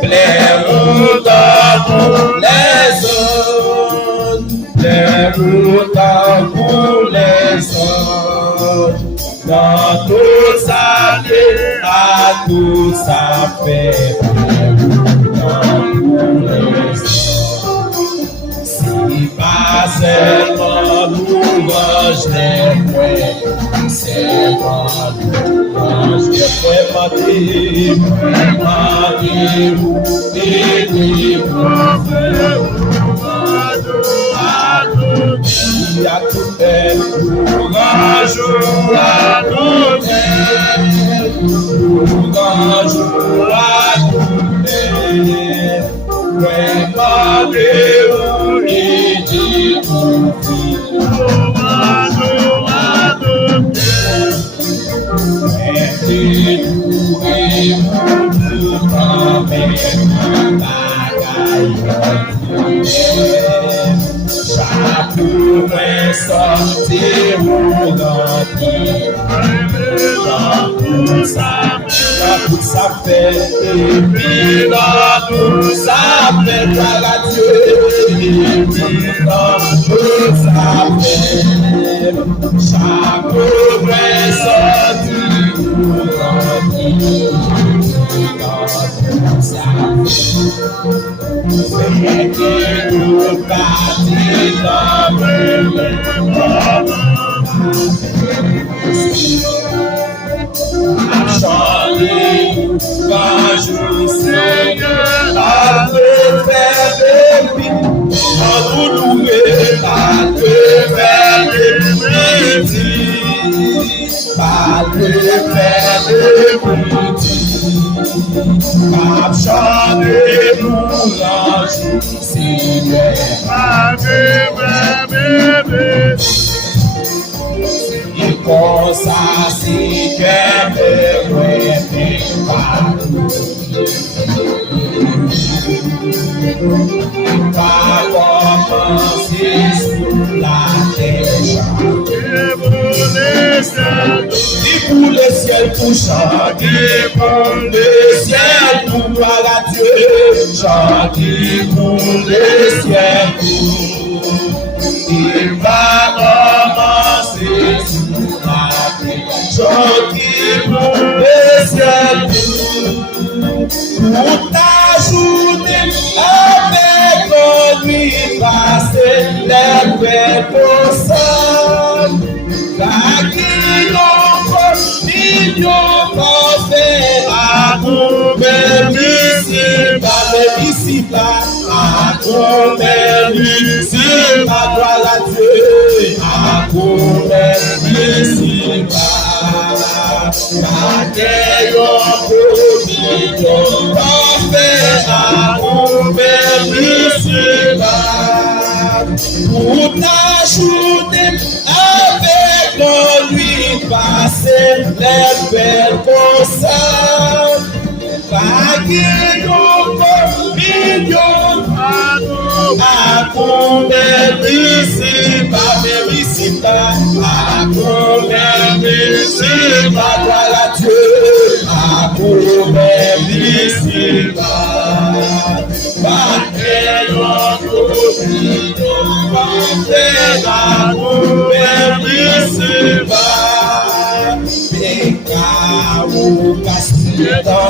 plairont dans tous les autres, plairont dans tous les autres, dans toute sa vie, à toute sa paix, dans tous les autres. Si pas seulement louange des frères, c'est pas louange des frères, il y a tout fait, louange à tout fait, louange à tout fait, préparez-vous et dites tout fit, louange à tout fait, mettez-vous et vous tout même chaque point sortir ou remplir dans tout ça fait et puis dans tout ça fait gloire à Dieu et puis dans tout ça fait chaque point sortir ou remplir dans tout ça fait que nous partir dans le chanter, quand je Seigneur, à te faire des vies, à nous louer, à te faire des petits, à te faire des petits, à chanter louange, Seigneur, à te faire des petits. Et pour ça, c'est que le rêve partout. Pas commencer sur la terre. Et pour le ciel tout chanter, pour le ciel tout gloire à Dieu. Chanter pour le ciel tout. Il va commencer sur la terre. Chanter pour le ciel tout. Pour ta journée avec lui passer les belles personnes. La guillaume, million parfait, à combien ici, pas à combien ici, pas gloire à Dieu, à combien ici, pas la guillaume, million parfait, à combien ici, pas pour t'ajouter avec lui passer les belles causes. Pas guillaume, million, à combien d'ici, pas même ici, à combien d'ici, pas gloire à Dieu, à combien d'ici, pas guillaume, million, à combien d'ici, pécao, castigo,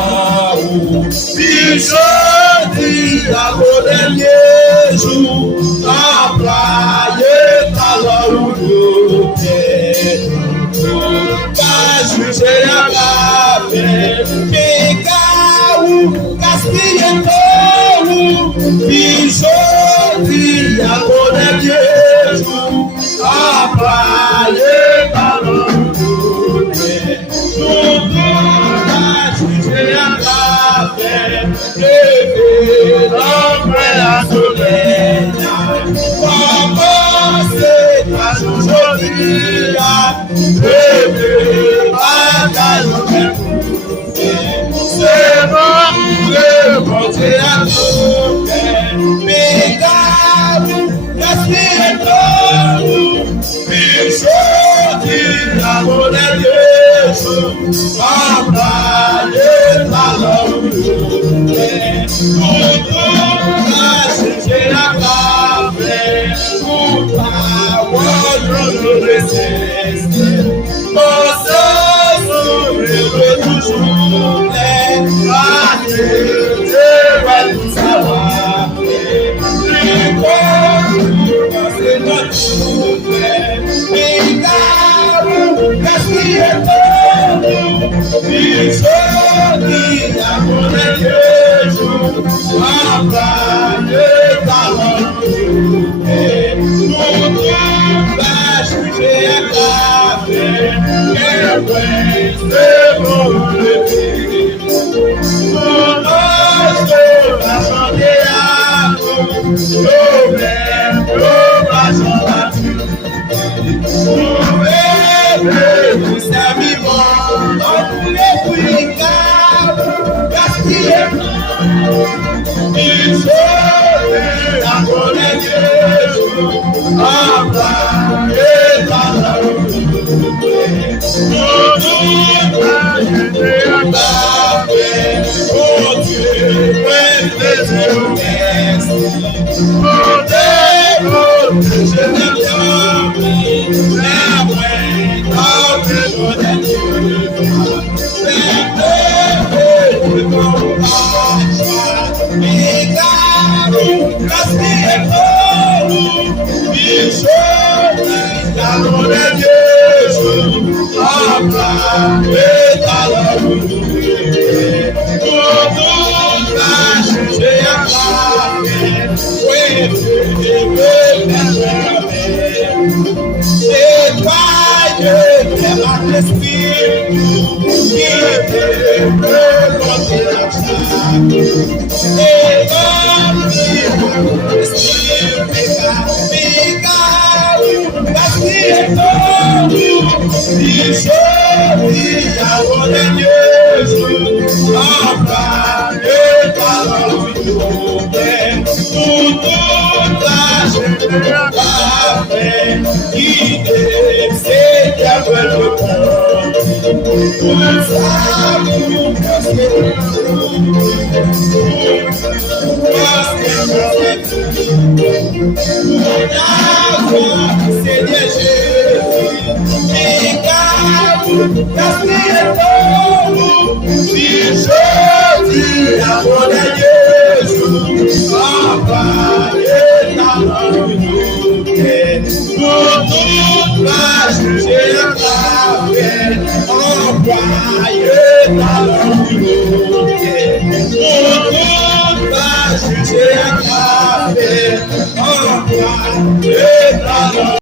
bichode, a dernier jour, a praia, talão do pé, pas juger a la paix, pécao, castigo, bichode, a dernier jour, a praia, talão do pé, J'ai la café pour avoir le récit. Mon sourire toujours est je vais tout savoir. C'est notre souffle. Qu'est-ce qui est bon? Il faut qu'il y a mon Dieu. Papa, le talent. Mon Dieu va juger à café. Et ouais, c'est bon le pays. Mon ange va chanter à vous. L'homme va chanter. Nous sommes vivants, on voulait prier, gaspiller. Il faut la bonne Dieu, en bas et dans la rue. Nous allons à oh Dieu, les yeux, mon Dieu, je t'aime bien,